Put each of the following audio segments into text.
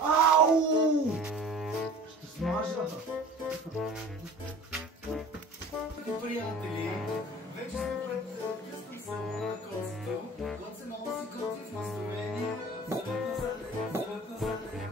Ау! Ще смажа. Приятели, вече сме пред кръстница на Коцето. Коце много си готви в настроение. Вземат назад, как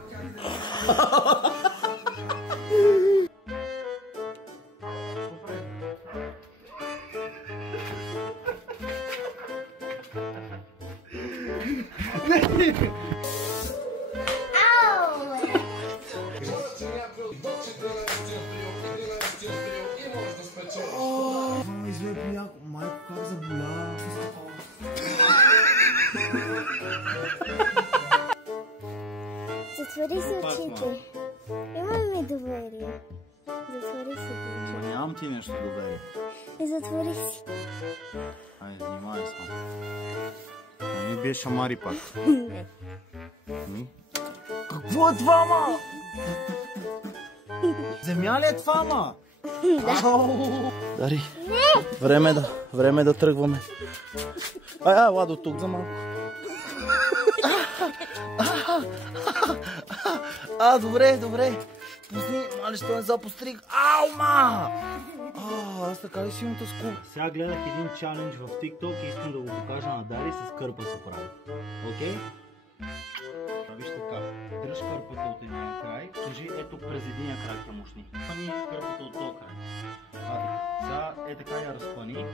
да майко, как заболя? Затвори си очите. Имам ми доверие. Затвори си очите. Нямам ти нещо доверие. Затвори си. Айде, внимай само. Не ми бие шамари пак. Какво е това, ма? Земя ли е това, ма? Да. Дари. Време да тръгваме. Ладо, тук за малко. Добре. Пусни, мали, що не запостриг. Ау, ма! Аз така ли си имам тъску? Сега гледах един чалендж в TikTok и искам да го покажа на Дари, с кърпа се прави. Окей? Виж така, дръж кърпата от един край, кажи ето през единия край камушни. Разпани кърпата от този край. Сега така я разпани